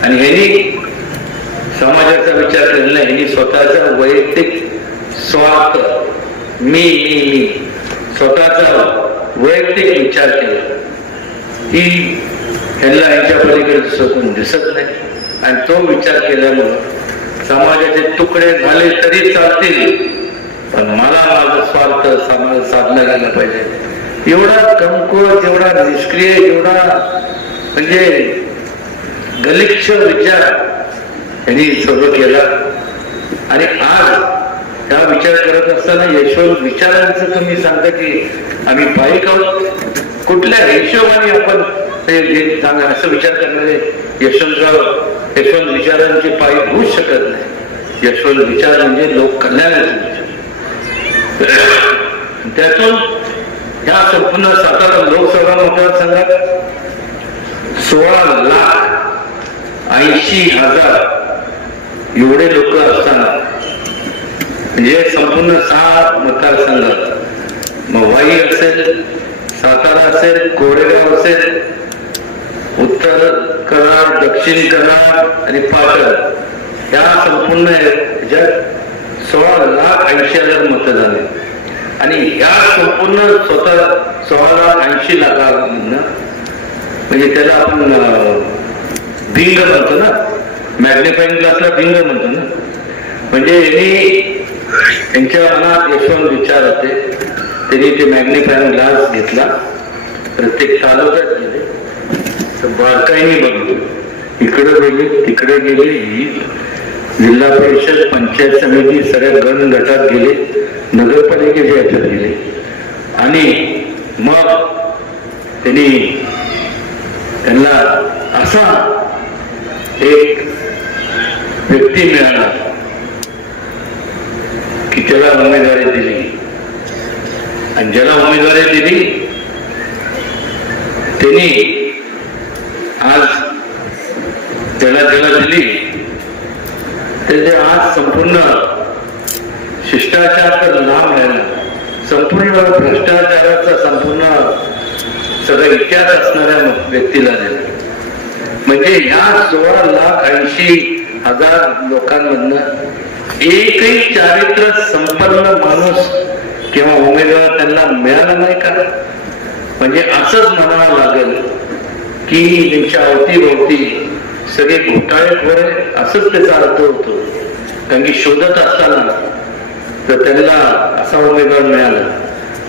आणि ह्यांनी समाजाचा विचार केलेला, ह्यांनी स्वतःचा वैयक्तिक स्वार्थ मी स्वतःचा वैयक्तिक विचार केला. ही ह्यांना ह्यांच्या पलीकडे दिसत नाही. आणि तो विचार केल्यामुळं समाजाचे तुकडे झाले तरी चालतील, पण मला माझा स्वार्थ समाज साधला गेला पाहिजे. एवढा कमकुवत, एवढा निष्क्रिय, एवढा म्हणजे गलिच्छ विचार यांनी सगळं केला. आणि आज हा विचार करत असताना यशवंत विचारांचं तुम्ही सांगता की आम्ही पायिक आहोत, कुठल्या हिशोबाने आपण असं विचार करणारे यशवंत विचारांचे पायिक होऊच शकत नाही. यशवंत विचार म्हणजे लोक कल्याणाचे विचार. त्यातून ह्या संपूर्ण सातारा लोकसभा मतदारसंघात 16,80,000 एवढे लोक असताना म्हणजे संपूर्ण 6 मतदारसंघात मग वाई असेल, सातारा असेल, कोरेगाव असेल, उत्तर कराड, दक्षिण कराड आणि पाटण या संपूर्ण ह्याच्यात 16,80,000 मतदान आहे. आणि ह्या संपूर्ण 16,80,000 म्हणजे त्याला आपण भिंग म्हणतो ना, मॅग्निफाईंग ग्लासला भिंग म्हणतो ना. म्हणजे यांच्या मनात यशवंत विचार होते, त्यांनी ते मॅग्निफाईंग ग्लास घेतला, प्रत्येक तालुक्यात गेले तर बारकाईने बघितलं, इकडे गेले तिकडे गेले, जिल्हा परिषद पंचायत समिती सगळ्या गण गटात गेले, नगरपालिकेच्या याच्यात गेले. आणि मग त्यांना असा एक व्यक्ती मिळाला की त्याला उमेदवारी दिली. आणि ज्याला उमेदवारी दिली त्यांनी आज त्याला दिली संपूर्ण भ्रष्टाचाराचा संपूर्ण सगळा इतिहास असणाऱ्या व्यक्तीला दिला. म्हणजे या 16,80,000 लोकांमधनं एकही चारित्र्य संपन्न माणूस किंवा उमेदवार त्यांना मिळाला नाही का? म्हणजे असंच म्हणावं लागेल की त्यांच्या अवतीभोवती सगळे घोटाळेखोर आहे, असंच त्याचा अर्थ होतो. कारण की शोधत असताना तर त्यांना असा उमेदवार मिळाला.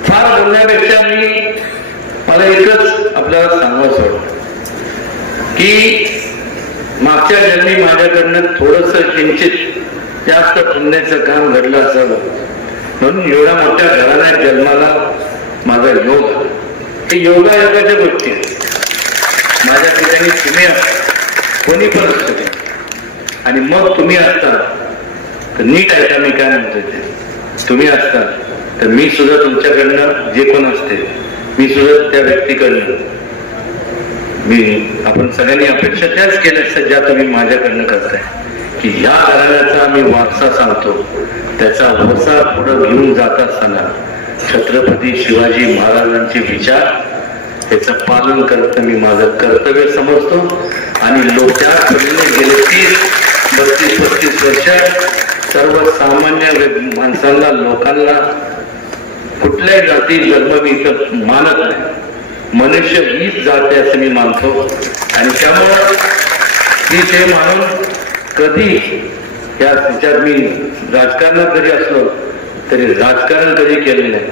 फार बोलण्यापेक्षा मला एकच आपल्याला सांगायचं वाटतं की मागच्या जन्मी माझ्याकडनं थोडस किंचित जास्त पुण्याचं काम घडलं असावं, म्हणून एवढ्या मोठ्या घराण्यात जन्माला माझा योग आला. हे योगायोगाच्या गोष्टी आहेत. माझ्या ठिकाणी तुम्ही कोणी पण असू दे, आणि मग तुम्ही असता तर नीट ऐका मी काय म्हणतोय ते. तुम्ही असता तर मी सुद्धा तुमच्याकडनं जे कोण असते मी सुद्धा त्या व्यक्तीकडनं आपण सगळ्यांनी अपेक्षा त्याच केल्या असतात ज्या तुम्ही माझ्याकडनं करताय की ह्या घराण्याचा मी वारसा सांगतो, त्याचा वारसा पुढे घेऊन जात असताना छत्रपती शिवाजी महाराजांचे विचार त्याचं पालन करणं मी माझं कर्तव्य समजतो. आणि लोक त्या गेले 30-32-35 वर्ष सर्वसामान्य माणसांना लोकांना कुठल्याही जाती धर्म मी इथं मानत नाही. मनुष्य हीच जात आहे असं मी मानतो. आणि त्यामुळं मी ते मानून कधी या विचार मी राजकारणात जरी असलो तरी राजकारण कधी केलं नाही.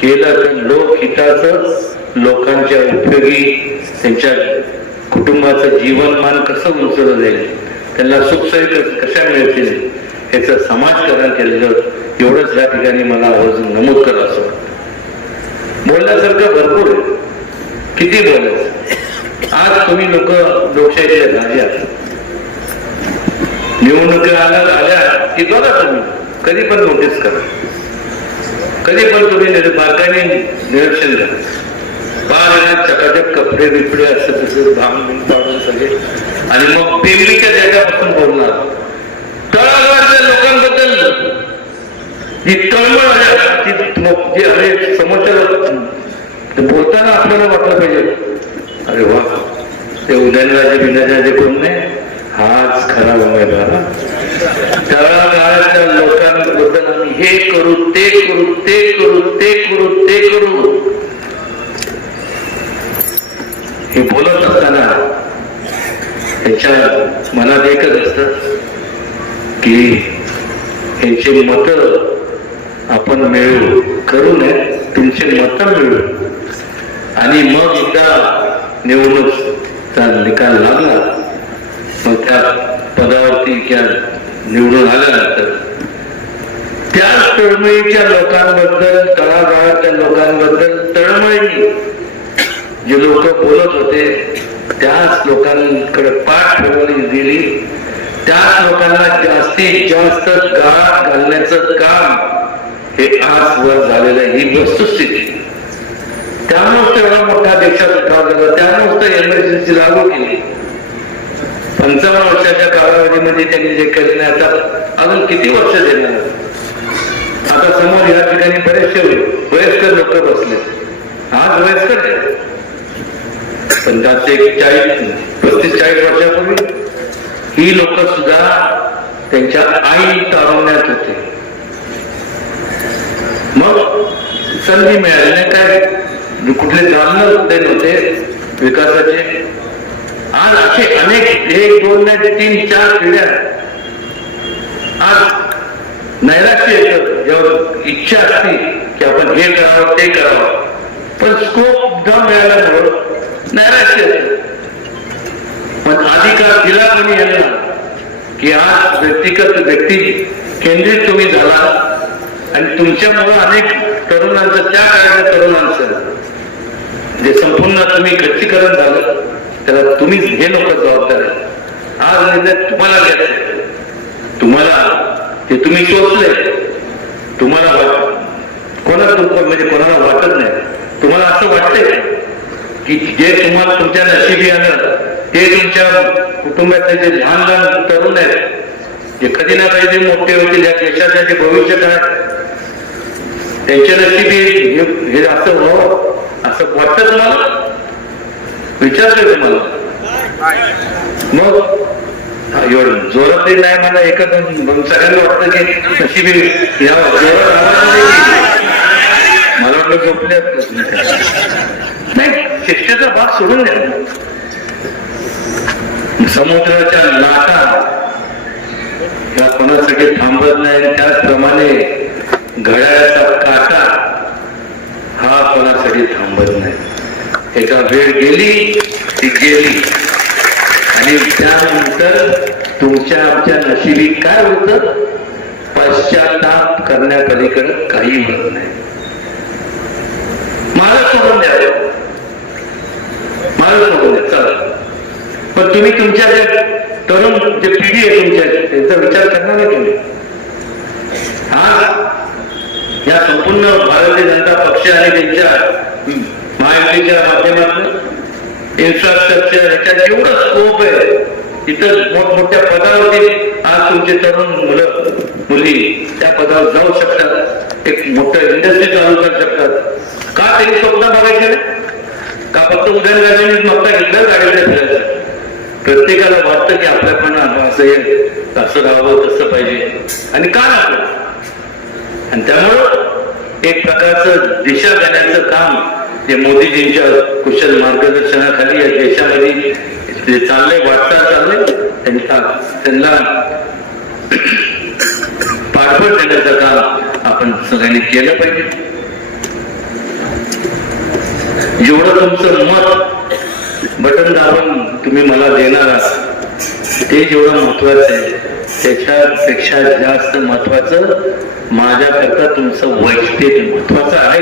केलं तर लोकहिताचं, लोकांच्या उपयोगी, त्यांच्या कुटुंबाचं जीवनमान कसं उंचवलं जाईल, त्यांना सुखसोयी कशा मिळतील याचं समाजकारण केलेलं, एवढंच या ठिकाणी मला आवर्जून नमूद करा. असं बोलण्यासारखं भरपूर आहे, किती बोलायचं. आज तुम्ही लोक लोकशाहीचे राजे आहात. निवडणुका आल्या की बघा, तुम्ही कधी पण नोटीस करा, कधी पण तुम्ही बारकाईने निरीक्षण करा. बाहेर चकाचक कपडे बिपडे असं तसं भांग पाडून सगळे, आणि मग पेंबीच्या जागापासून बोलणार. तळागाळातल्या लोकांबद्दल जी तळमळ जी आहे समोरच्या बोलताना आपल्याला वाटलं पाहिजे, अरे वा, ते उदयनराजे बिनाराजे कोण नाही, हाच खरा उमेदवार. तळागाळातल्या लोकांबद्दल आम्ही हे करू, ते करू, ते करू, ते करू, ते करू हे बोलत असताना त्यांच्या मनात एकच असतं की यांचे मत आपण मिळवू, करू नये, तुमचे मत मिळवू. आणि मग एकदा निवडणूकचा निकाल लागला, मग त्या पदावरती किंवा निवडून आल्यानंतर त्याच तळमळीच्या लोकांबद्दल, तळागाळातल्या लोकांबद्दल तळमळी जे लोक बोलत होते त्याच लोकांकडे पाठ ठेवली गेली. त्याच लोकांना जास्तीत जास्त गाळात घालण्याचं काम हे आजवर झालेलं आहे. ही वस्तुस्थिती. त्यामुळे एवढा मोठा देशात उठाव झाला, त्यामुळे एमर्जन्सी लागू केली. 55 वर्षाच्या कालावधीमध्ये त्यांनी जे केले नाही, आता अजून किती वर्ष देणार. आता समोर या ठिकाणी बरेचसे वयस्कर लोक बसले. आज वयस्कर आहे, पण त्याचे 35-40 वर्षापूर्वी ही लोक सुद्धा त्यांच्या आई तारुण्यात होते. मग संधी मिळाली नाही, काय कुठले जाणणार होते नव्हते विकासाचे. आज असे अनेक 1, 2, 3, 4 पिढ्या आज नैराश्य येतं, जेव्हा इच्छा असते की आपण हे करावं ते करावं, पण स्कोप न मिळाल्यामुळं नैराश्य येतं. पण अधिकार दिला कोणी यांना की आज व्यक्ती केंद्रित तुम्ही झाला, आणि तुमच्यामुळं अनेक तरुणांचं, त्या काळाच्या तरुणांचं जे संपूर्ण तुम्ही खच्चीकरण झालं, त्याला तुम्हीच हे लोक जबाबदार आहे. आज निर्णय तुम्हाला घ्यायचं, तुम्हाला ते तुम्ही सोचले, तुम्हाला म्हणजे कोणाला वाटत नाही. तुम्हाला असं वाटतंय की जे तुम्हाला तुमच्या नशिबी आलं ते तुमच्या कुटुंबातले जे लहान लहान तरुण आहेत, जे कधी ना कधी मोठे होतील, या देशाचे भविष्य काय, त्यांच्या नशिबी हे असं व्हावं असं वाटतं तुम्हाला? विचारतोय तुम्हाला. मग एवढं जोरात नाही मला एकच सगळ्यांना वाटतं की नशिबी मला वाटलं झोपले नाही. शिक्षेचा भाग सोडून द्या. समुद्राच्या लाटा या कोणासाठी थांबत नाही, त्याचप्रमाणे घड्याळाचा काटा हा कोणासाठी थांबत नाही. एका वेळ गेली ती गेली आणि त्यानंतर तुमच्या आमच्या नशिबी काय होतं? पश्चाताप करण्यापलीकडे काही होत नाही. मला सोडून द्या, मला सोडून द्या चला. पण तुम्ही तुमच्या जे तरुण जे पिढी आहे तुमच्या त्यांचा विचार करणार नाही तुम्ही. हा या संपूर्ण भारतीय जनता पक्ष आणि त्यांच्या महायुतीच्या माध्यमातून इन्फ्रास्ट्रक्चर याच्यात जेवढं स्कोप आहे तिथं मोठमोठ्या पदावरती आज तुमचे तरुण मुलं मुली त्या पदावर जाऊ शकतात. एक मोठं इंडस्ट्री चालू करू शकतात. का त्यांनी स्वप्न बघायचे नाही? का फक्त उदयनराजेंनीच मागता घेतलं गाडीच्या फिरायचं? प्रत्येकाला वाटतं की आपल्या पण असं राहावं तसं पाहिजे आणि का राहतो. आणि त्यामुळं एक प्रकारचं दिशा देण्याचं काम जे मोदीजींच्या कुशल मार्गदर्शनाखाली या देशामध्ये जे चाललंय वाटचाल चाललंय त्यांना पाठबळ देण्याचं काम आपण सगळ्यांनी केलं पाहिजे. जेवढं तुमचं मत बटन दाबून तुम्ही मला देणार आहात ते जेवढं महत्वाचं आहे त्याच्यापेक्षा जास्त महत्वाचं माझ्याकरता तुमचं वैयक्तिक महत्वाचं आहे.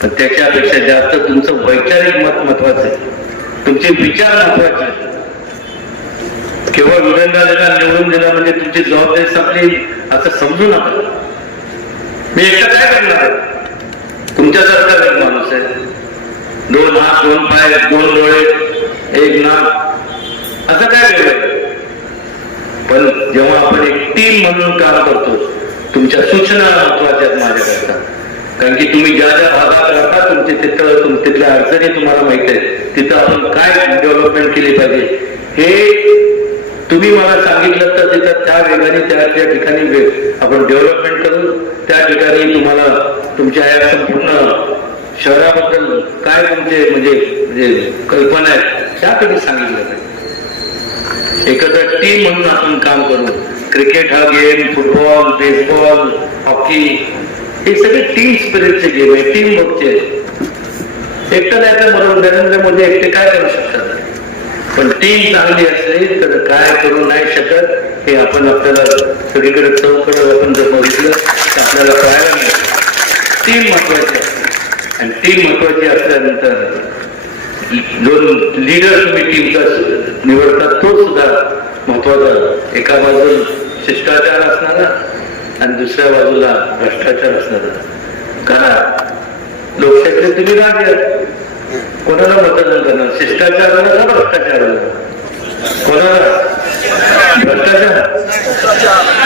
पण त्याच्यापेक्षा जास्त तुमचं वैचारिक मत महत्वाचं आहे. तुमचे विचार महत्वाचे. केवळ उदयनराजेंना निवडून दिला म्हणजे तुमची जबाबदारी संपली असं समजू नका. मी एकटा काय करणार? तुमच्यासारखा एक माणूस आहे. 2 हात 2 पाय 2 डोळे 1 नाक असं काय केलं. पण जेव्हा आपण एक टीम म्हणून काम करतो तुमच्या सूचना महत्वाच्या आहेत माझ्याकरता. कारण की तुम्ही ज्या ज्या भागात राहता तुमचे तिथल्या अडचणी तुम्हाला माहित आहे. तिथं आपण काय डेव्हलपमेंट केली पाहिजे हे तुम्ही मला सांगितलं तर तिथं त्या वेगाने त्या ठिकाणी आपण डेव्हलपमेंट करू. त्या ठिकाणी तुम्हाला तुमच्या या संपूर्ण शहराबद्दल काय तुमचे म्हणजे कल्पना आहेत त्या कधी सांगितलं नाही. एकत्र टीम म्हणून आपण काम करू. क्रिकेट हा गेम, फुटबॉल, बेसबॉल, हॉकी हे सगळे टीम स्पिरिटचे गेम आहे, टीम वर्कचे. एकटं नाही तर बरोबर नरेंद्र मोदी एकटे काय करू शकतात. पण टीम चांगली असली तर काय करू नाही शकत हे आपण आपल्याला सगळीकडे चौकडे आपण जर बघितलं तर आपल्याला कळायला मिळतं. टीम महत्वाची आहे आणि टीम महत्वाची असल्यानंतर जो लीडर तुम्ही टीमचा निवडतात तो सुद्धा महत्वाचा. एका बाजूला शिष्टाचार असणारा आणि दुसऱ्या बाजूला भ्रष्टाचार असणारा. करा लोकशाहीकडे तुम्ही राजा कोणाला मतदान करणार? शिष्टाचाराला का भ्रष्टाचाराला? कोणाला? भ्रष्टाचार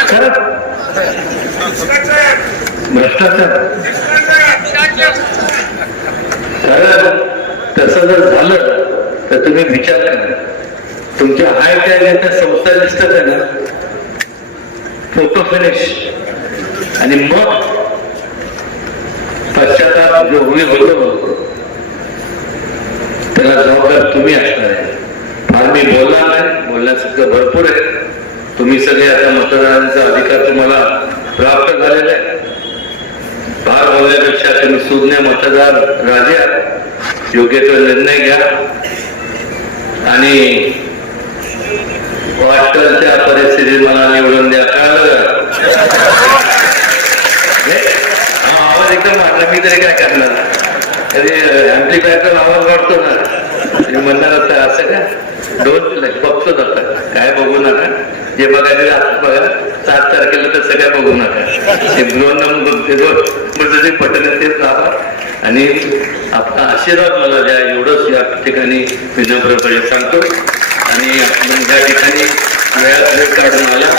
खरं भ्रष्टाचार खरं. तसं जर झालं तर तुम्ही विचार करा. तुमच्या हाय काय संस्था दिसतात आहे ना फोटो फिनिश आणि मग पश्चाताप जो होतो त्याला जबाबदार तुम्ही असणार आहे. फार मी बोलणार नाही, बोलण्यासारखं भरपूर आहे. तुम्ही सगळे आता मतदानाचा अधिकार तुम्हाला प्राप्त झालेला आहे. फार बोलण्यापेक्षा तुम्ही सुज्ञ मतदार राजा योग्य तो निर्णय घ्या आणि वाटतं त्या परिस्थितीत मला निवडून द्या. आवाज एकदम मारला मी तरी काय करणार. तरी ऍम्प्लिफायरचा आवाज वाटतो ना म्हणणार असं असं का दोन बघतो जातात. काय बघू नका, जे बघायचं आता बघा. 7 तारखेला तर सगळ्या बघू नका. ते 2 नंबर जे बटन तेच दाबा आणि आपला आशीर्वाद मला द्या एवढंच या ठिकाणी विनम्रपणे सांगतो. आणि आपण या ठिकाणी वेळात वेळ काढून आला